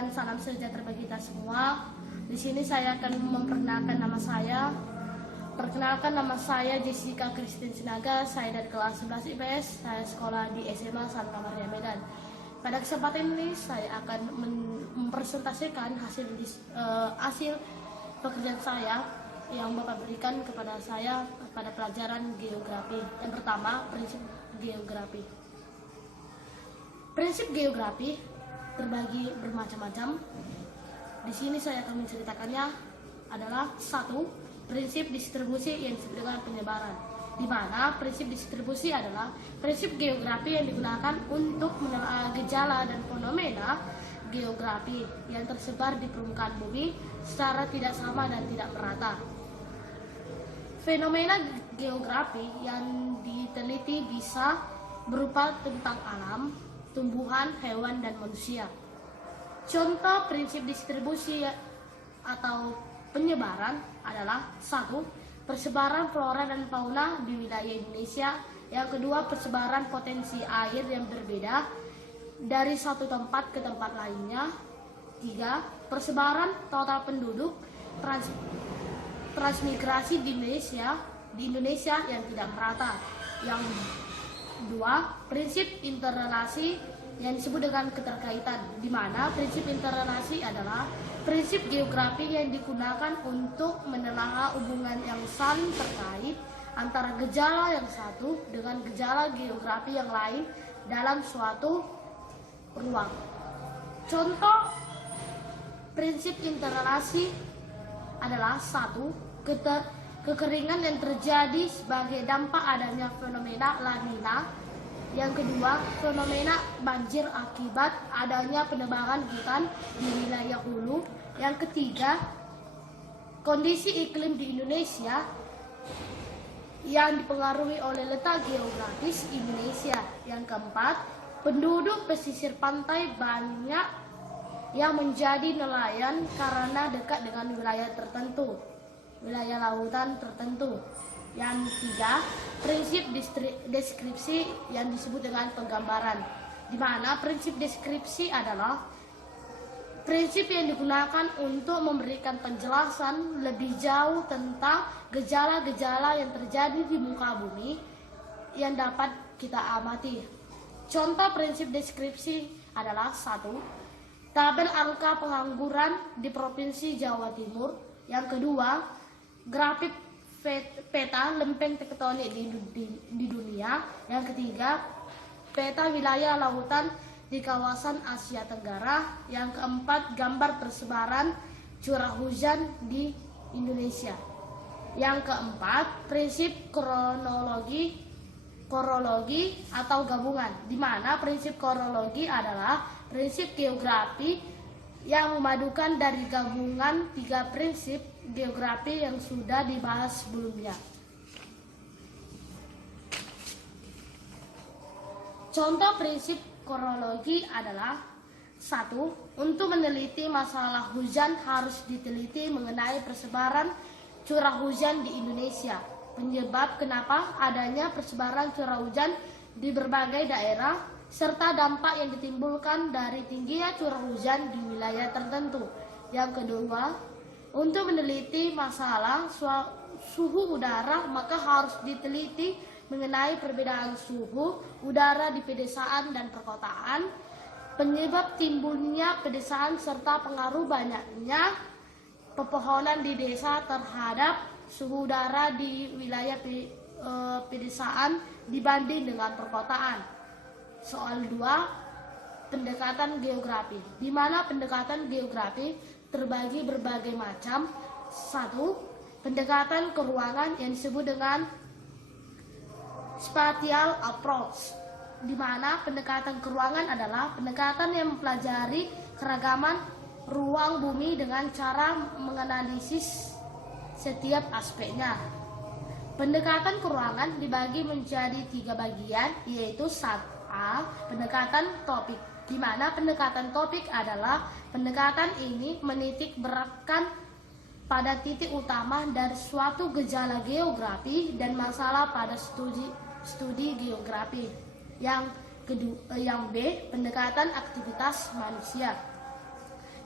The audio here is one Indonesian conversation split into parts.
Dan salam sejahtera bagi kita semua. Di sini saya akan memperkenalkan nama saya. Perkenalkan, nama saya Jessica Christine Sinaga. Saya dari kelas 11 IPS. Saya sekolah di SMA Santa Maria Medan. Pada kesempatan ini saya akan mempresentasikan hasil pekerjaan saya yang Bapak berikan kepada saya pada pelajaran geografi. Yang pertama, prinsip geografi. Prinsip geografi terbagi bermacam-macam. Di sini saya akan menceritakannya adalah satu, prinsip distribusi yang disebut dengan penyebaran, di mana prinsip distribusi adalah prinsip geografi yang digunakan untuk menelaah gejala dan fenomena geografi yang tersebar di permukaan bumi secara tidak sama dan tidak merata. Fenomena geografi yang diteliti bisa berupa tentang alam, tumbuhan, hewan, dan manusia. Contoh prinsip distribusi atau penyebaran adalah satu, persebaran flora dan fauna di wilayah Indonesia. Yang kedua, persebaran potensi air yang berbeda dari satu tempat ke tempat lainnya. Tiga, persebaran total penduduk transmigrasi di Indonesia yang tidak merata. Yang dua, prinsip interrelasi yang disebut dengan keterkaitan, di mana prinsip interrelasi adalah prinsip geografi yang digunakan untuk menelaah hubungan yang saling terkait antara gejala yang satu dengan gejala geografi yang lain dalam suatu ruang. Contoh prinsip interrelasi adalah satu, kekeringan yang terjadi sebagai dampak adanya fenomena La Nina. Yang kedua, fenomena banjir akibat adanya penebangan hutan di wilayah hulu. Yang ketiga, kondisi iklim di Indonesia yang dipengaruhi oleh letak geografis Indonesia. Yang keempat, penduduk pesisir pantai banyak yang menjadi nelayan karena dekat dengan wilayah tertentu, wilayah lautan tertentu. Yang ketiga, prinsip deskripsi yang disebut dengan penggambaran, di mana prinsip deskripsi adalah prinsip yang digunakan untuk memberikan penjelasan lebih jauh tentang gejala-gejala yang terjadi di muka bumi yang dapat kita amati. Contoh prinsip deskripsi adalah satu, tabel angka pengangguran di Provinsi Jawa Timur. Yang kedua, grafik peta lempeng tektonik di dunia. Yang ketiga, peta wilayah lautan di kawasan Asia Tenggara. Yang keempat, gambar persebaran curah hujan di Indonesia. Yang keempat, prinsip korologi atau gabungan, di mana prinsip korologi adalah prinsip geografi yang memadukan dari gabungan tiga prinsip geografi yang sudah dibahas sebelumnya. Contoh prinsip korologi adalah satu, untuk meneliti masalah hujan harus diteliti mengenai persebaran curah hujan di Indonesia, penyebab kenapa adanya persebaran curah hujan di berbagai daerah, serta dampak yang ditimbulkan dari tingginya curah hujan di wilayah tertentu. Yang kedua, untuk meneliti masalah suhu udara, maka harus diteliti mengenai perbedaan suhu udara di pedesaan dan perkotaan, penyebab timbulnya pedesaan serta pengaruh banyaknya pepohonan di desa terhadap suhu udara di wilayah pedesaan dibanding dengan perkotaan. Soal 2, pendekatan geografi, di mana pendekatan geografi terbagi berbagai macam. Satu, pendekatan keruangan yang disebut dengan spatial approach, di mana pendekatan keruangan adalah pendekatan yang mempelajari keragaman ruang bumi dengan cara menganalisis setiap aspeknya. Pendekatan keruangan dibagi menjadi 3 bagian, yaitu A, pendekatan topik, di mana pendekatan topik adalah pendekatan ini menitik beratkan pada titik utama dari suatu gejala geografi dan masalah pada studi geografi. Yang B, pendekatan aktivitas manusia,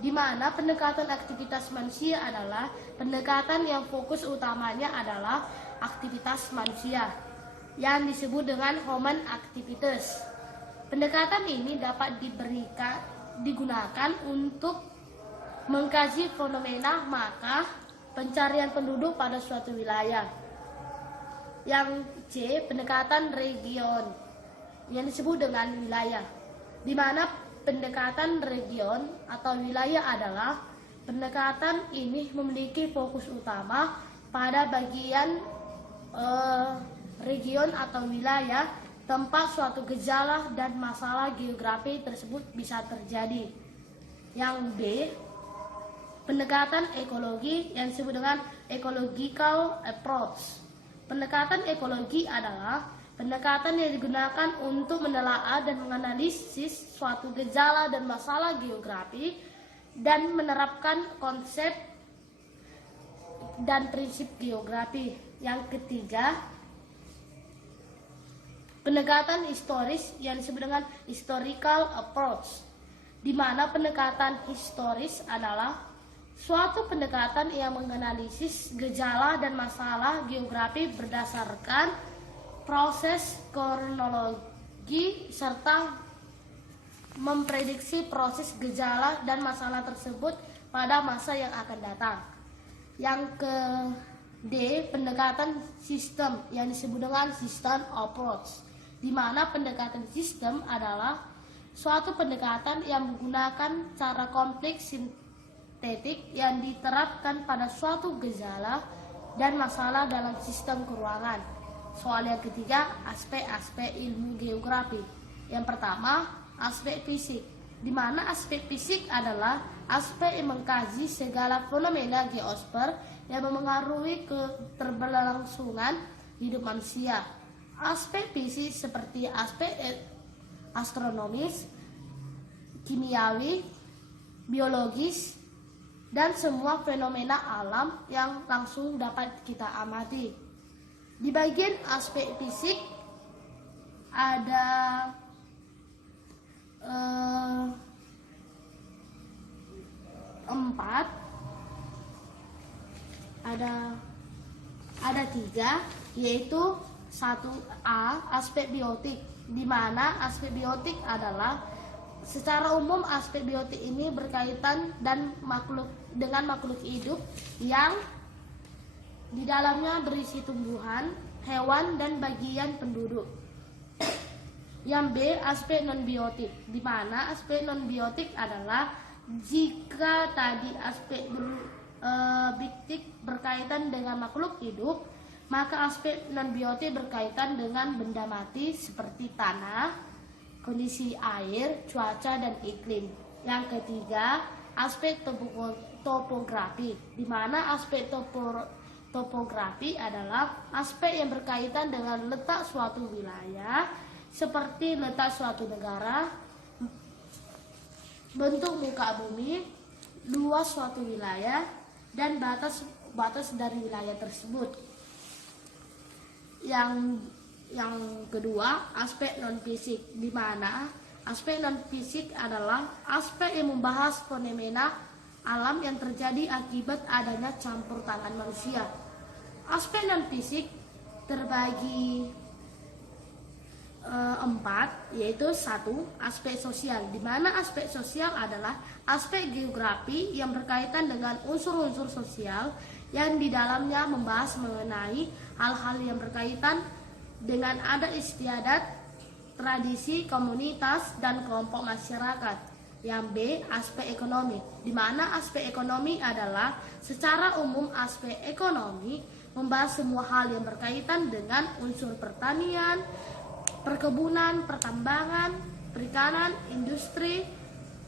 di mana pendekatan aktivitas manusia adalah pendekatan yang fokus utamanya adalah aktivitas manusia, yang disebut dengan human activities. Pendekatan ini dapat digunakan untuk mengkaji fenomena maka pencarian penduduk pada suatu wilayah. Yang C, pendekatan region yang disebut dengan wilayah, di mana pendekatan region atau wilayah adalah pendekatan ini memiliki fokus utama pada bagian region atau wilayah tempat suatu gejala dan masalah geografi tersebut bisa terjadi. Yang B, pendekatan ekologi yang disebut dengan ecological approach. Pendekatan ekologi adalah pendekatan yang digunakan untuk menelaah dan menganalisis suatu gejala dan masalah geografi dan menerapkan konsep dan prinsip geografi. Yang ketiga, pendekatan historis yang disebut dengan historical approach, di mana pendekatan historis adalah suatu pendekatan yang menganalisis gejala dan masalah geografi berdasarkan proses kronologi serta memprediksi proses gejala dan masalah tersebut pada masa yang akan datang. Yang ke D, pendekatan sistem yang disebut dengan system approach, di mana pendekatan sistem adalah suatu pendekatan yang menggunakan cara kompleks sintetik yang diterapkan pada suatu gejala dan masalah dalam sistem keuangan. Soal yang ketiga, aspek-aspek ilmu geografi. Yang pertama, aspek fisik, di mana aspek fisik adalah aspek yang mengkaji segala fenomena geosfer yang memengaruhi keterberlangsungan hidup manusia. Aspek fisik seperti aspek astronomis, kimiawi, biologis, dan semua fenomena alam yang langsung dapat kita amati. Di bagian aspek fisik ada ada tiga, yaitu 1A, aspek biotik, di mana aspek biotik adalah secara umum aspek biotik ini berkaitan dengan makhluk hidup yang di dalamnya berisi tumbuhan, hewan, dan bagian penduduk. Yang B, aspek non-biotik, di mana aspek non-biotik adalah jika tadi aspek biotik berkaitan dengan makhluk hidup, maka aspek non-biotik berkaitan dengan benda mati seperti tanah, kondisi air, cuaca, dan iklim. Yang ketiga, aspek topografi, di mana aspek topografi adalah aspek yang berkaitan dengan letak suatu wilayah, seperti letak suatu negara, bentuk muka bumi, luas suatu wilayah, dan batas dari wilayah tersebut. Yang kedua, aspek non-fisik, di mana aspek non-fisik adalah aspek yang membahas fenomena alam yang terjadi akibat adanya campur tangan manusia. Aspek non-fisik terbagi 4, yaitu 1, aspek sosial, di mana aspek sosial adalah aspek geografi yang berkaitan dengan unsur-unsur sosial yang di dalamnya membahas mengenai hal-hal yang berkaitan dengan adat istiadat, tradisi, komunitas, dan kelompok masyarakat. Yang B, aspek ekonomi, di mana aspek ekonomi adalah secara umum aspek ekonomi membahas semua hal yang berkaitan dengan unsur pertanian, perkebunan, pertambangan, perikanan, industri,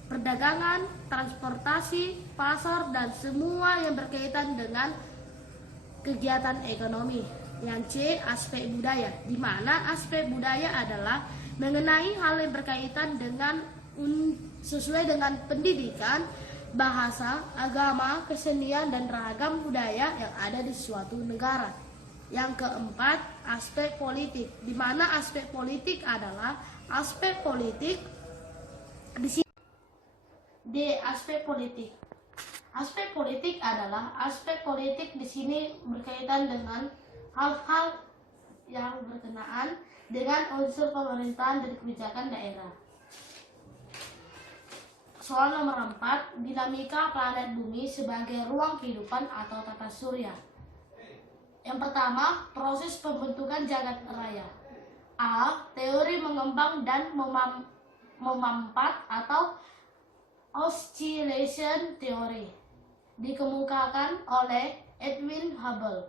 perdagangan, transportasi, pasar, dan semua yang berkaitan dengan kegiatan ekonomi. Yang C, aspek budaya, di mana aspek budaya adalah mengenai hal yang berkaitan dengan sesuai dengan pendidikan, bahasa, agama, kesenian, dan ragam budaya yang ada di suatu negara. Yang keempat, aspek politik, di mana aspek politik adalah aspek politik D. Aspek politik. Aspek politik adalah aspek politik di sini berkaitan dengan hal-hal yang berkenaan dengan unsur pemerintahan dan kebijakan daerah. Soal nomor 4, dinamika planet bumi sebagai ruang kehidupan atau tata surya. Yang pertama, proses pembentukan jagat raya. A. Teori mengembang dan memampat atau oscillation theory dikemukakan oleh Edwin Hubble.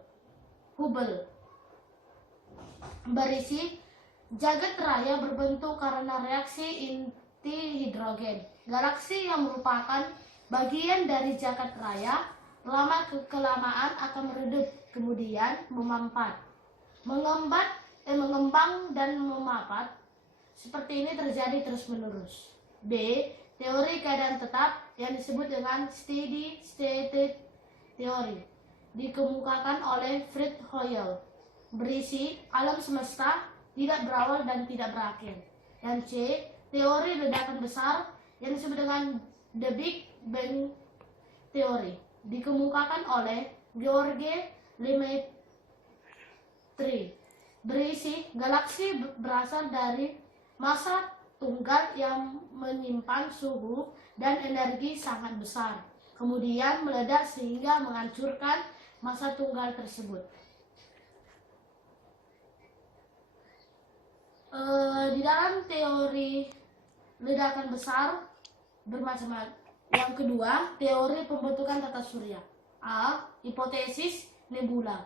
Berisi jagat raya berbentuk karena reaksi inti hidrogen. Galaksi yang merupakan bagian dari jagat raya kelamaan akan meredup, kemudian memampat. Mengembang dan memapat seperti ini terjadi terus-menerus. B. Teori keadaan tetap yang disebut dengan steady state theory dikemukakan oleh Fritz Hoyle. Berisi alam semesta tidak berawal dan tidak berakhir. Dan C. Teori ledakan besar yang disebut dengan The Big Bang Theory dikemukakan oleh George Lemaitre. Berisi galaksi berasal dari massa tunggal yang menyimpan suhu dan energi sangat besar, kemudian meledak sehingga menghancurkan massa tunggal tersebut. Di dalam teori ledakan besar bermacam-macam. Yang kedua, teori pembentukan tata surya. A. Hipotesis nebula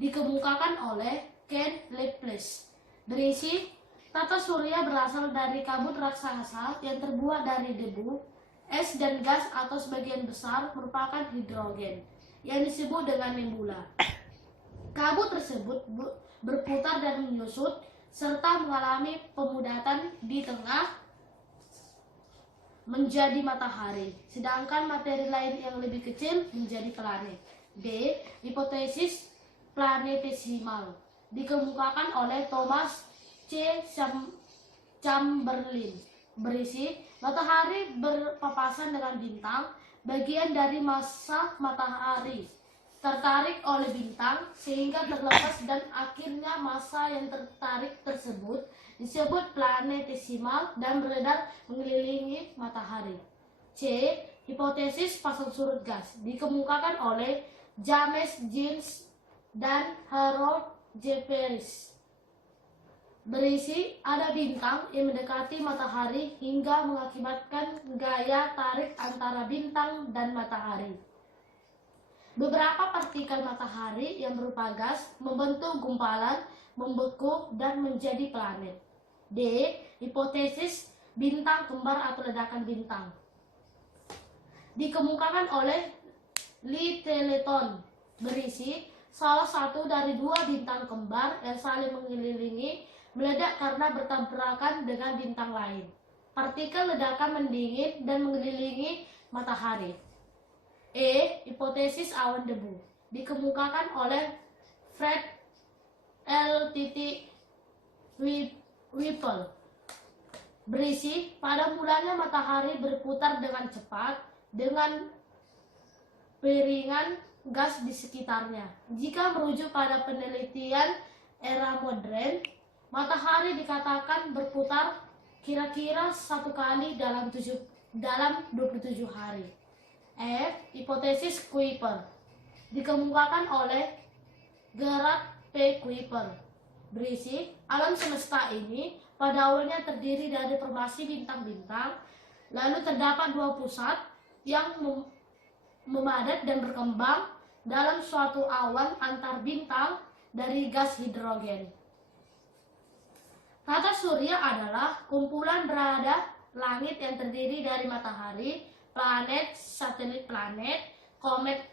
dikemukakan oleh Ken Laplace. Berisi tata surya berasal dari kabut raksasa yang terbuat dari debu, es dan gas atau sebagian besar merupakan hidrogen yang disebut dengan nebula. Kabut tersebut berputar dan menyusut serta mengalami pemudatan di tengah menjadi matahari, sedangkan materi lain yang lebih kecil menjadi planet. D. Hipotesis planetesimal dikemukakan oleh Thomas C. Chamberlain. Berisi matahari berpapasan dengan bintang, bagian dari massa matahari tertarik oleh bintang sehingga terlepas dan akhirnya massa yang tertarik tersebut disebut planetesimal dan beredar mengelilingi matahari. C. Hipotesis pasang surut gas dikemukakan oleh James Jeans dan Harold Jeffreys. Berisi ada bintang yang mendekati matahari hingga mengakibatkan gaya tarik antara bintang dan matahari. Beberapa partikel matahari yang berupa gas membentuk gumpalan, membeku, dan menjadi planet. D. Hipotesis bintang kembar atau ledakan bintang dikemukakan oleh Lee Teleton. Berisi salah satu dari dua bintang kembar yang saling mengelilingi meledak karena bertabrakan dengan bintang lain. Partikel ledakan mendingin dan mengelilingi matahari. E. Hipotesis awan debu dikemukakan oleh Fred L. Whipple. Berisi pada mulanya matahari berputar dengan cepat dengan piringan gas di sekitarnya. Jika merujuk pada penelitian era modern, matahari dikatakan berputar kira-kira 1 kali dalam 27 hari. F. Hipotesis Kuiper dikemukakan oleh Gerard P. Kuiper. Berisi alam semesta ini pada awalnya terdiri dari formasi bintang-bintang, lalu terdapat dua pusat yang memadat dan berkembang dalam suatu awan antar bintang dari gas hidrogen. Tata surya adalah kumpulan berada langit yang terdiri dari matahari, planet, satelit planet, komet,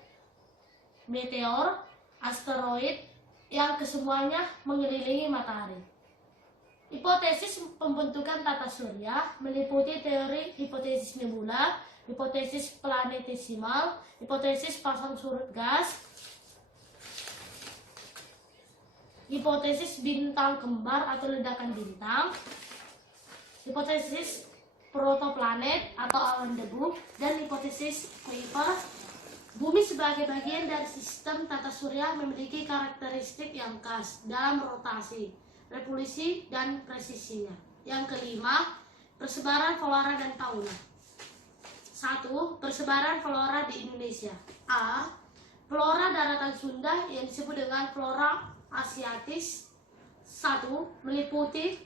meteor, asteroid yang kesemuanya mengelilingi matahari. Hipotesis pembentukan tata surya meliputi teori hipotesis nebula, hipotesis planetesimal, hipotesis pasang surut gas, hipotesis bintang kembar atau ledakan bintang, hipotesis protoplanet atau awan debu, dan hipotesis Kuiper. Bumi sebagai bagian dari sistem tata surya memiliki karakteristik yang khas dalam rotasi, revolusi, dan presisinya. Yang kelima, persebaran flora dan fauna. 1. Persebaran flora di Indonesia. A. Flora daratan Sunda yang disebut dengan flora asiatis. 1. Meliputi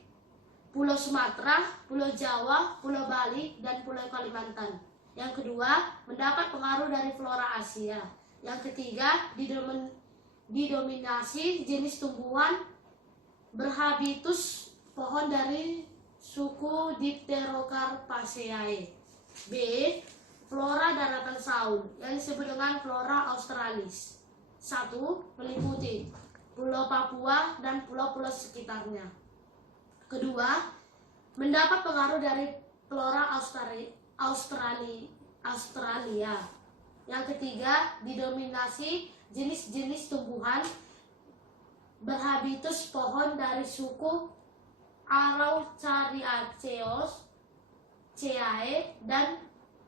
Pulau Sumatera, Pulau Jawa, Pulau Bali, dan Pulau Kalimantan. Yang kedua, mendapat pengaruh dari flora Asia. Yang ketiga, didominasi jenis tumbuhan berhabitus pohon dari suku Dipterocarpaceae. B. Flora daratan Saun yang disebut dengan flora australis. 1. Meliputi Pulau Papua dan pulau-pulau sekitarnya. Kedua, mendapat pengaruh dari flora Australia. Yang ketiga, didominasi jenis-jenis tumbuhan berhabitus pohon dari suku Araucariaceae dan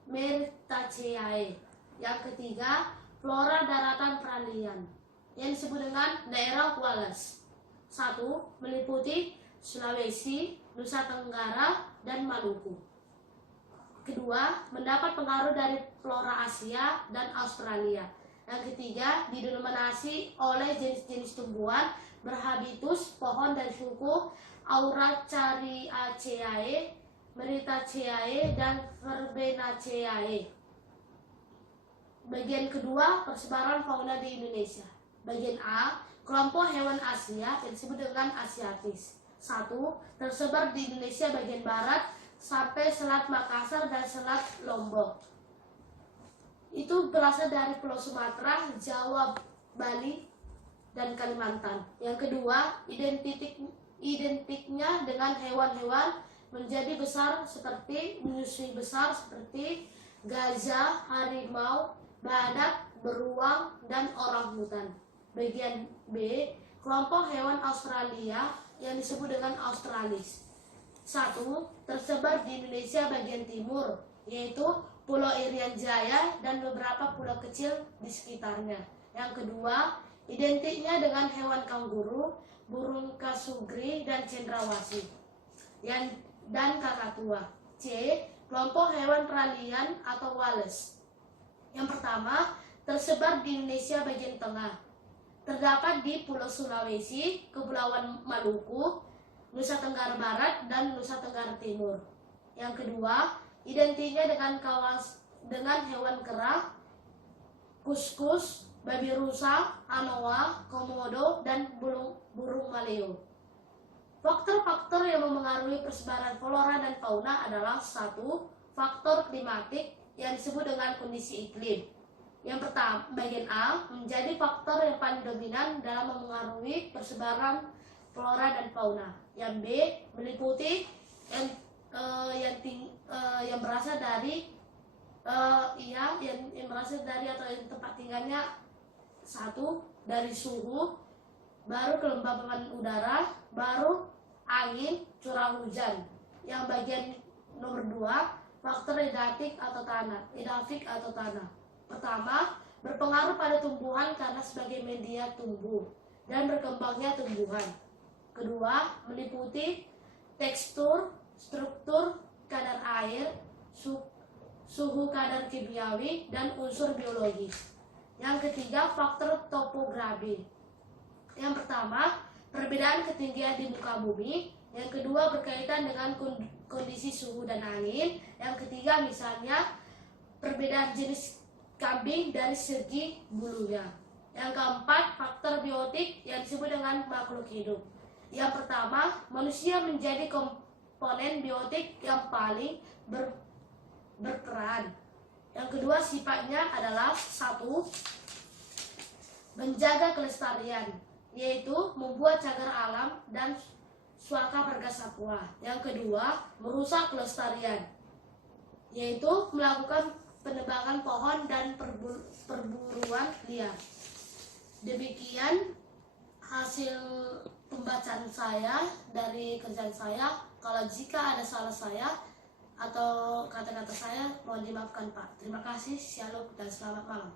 Myrtaceae. Yang ketiga, flora daratan peralihan yang disebut dengan daerah Wallace. 1. Meliputi Sulawesi, Nusa Tenggara, dan Maluku. Kedua, mendapat pengaruh dari flora Asia dan Australia. Yang ketiga, didominasi oleh jenis-jenis tumbuhan berhabitus pohon dari suku Auracariaceae, Myrtaceae, dan Verbenaceae. Bagian kedua, persebaran fauna di Indonesia. Bagian A, kelompok hewan Asia yang disebut dengan Asiatis. 1. Tersebar di Indonesia bagian barat sampai Selat Makassar dan Selat Lombok. Itu berasal dari Pulau Sumatera, Jawa, Bali, dan Kalimantan. Yang kedua, identiknya dengan hewan-hewan menjadi besar seperti menyusui besar seperti gajah, harimau, badak, beruang, dan orangutan. Bagian B, kelompok hewan Australia yang disebut dengan Australis. 1. Tersebar di Indonesia bagian timur, yaitu Pulau Irian Jaya dan beberapa pulau kecil di sekitarnya. Yang kedua, identiknya dengan hewan kanguru, burung kasugri, dan cendrawasih dan kakatua. C. Kelompok hewan peralihan atau Wallace. Yang pertama, tersebar di Indonesia bagian tengah. Terdapat di Pulau Sulawesi, Kepulauan Maluku, Nusa Tenggara Barat, dan Nusa Tenggara Timur. Yang kedua, identiknya dengan hewan kera, kuskus, babi rusa, anoa, komodo, dan burung maleo. Faktor-faktor yang memengaruhi persebaran flora dan fauna adalah 1. Faktor klimatik yang disebut dengan kondisi iklim. Yang pertama, bagian A, menjadi faktor yang paling dominan dalam memengaruhi persebaran flora dan fauna. Yang B, meliputi yang berasal dari yang berasal dari atau yang tempat tinggalnya. 1. Dari suhu, baru kelembaban udara, baru angin, curah hujan. Yang bagian nomor 2, faktor edafik atau tanah. Pertama, berpengaruh pada tumbuhan karena sebagai media tumbuh dan berkembangnya tumbuhan. Kedua, meliputi tekstur, struktur, kadar air, suhu kadar kimiawi, dan unsur biologis. Yang ketiga, faktor topografi. Yang pertama, perbedaan ketinggian di muka bumi. Yang kedua, berkaitan dengan kondisi suhu dan angin. Yang ketiga, misalnya perbedaan jenis kambing dari segi bulunya. Yang keempat, faktor biotik yang disebut dengan makhluk hidup. Yang pertama, manusia menjadi komponen biotik yang paling berperan. Yang kedua, sifatnya adalah 1. Menjaga kelestarian, yaitu membuat cagar alam dan suaka marga satwa. Yang kedua, merusak kelestarian, yaitu melakukan penebangan pohon dan perburuan liar. Demikian hasil pembacaan saya dari kerjaan saya. Kalau jika ada salah saya, atau kata-kata saya mohon dimaafkan Pak. Terima kasih, shalom dan selamat malam.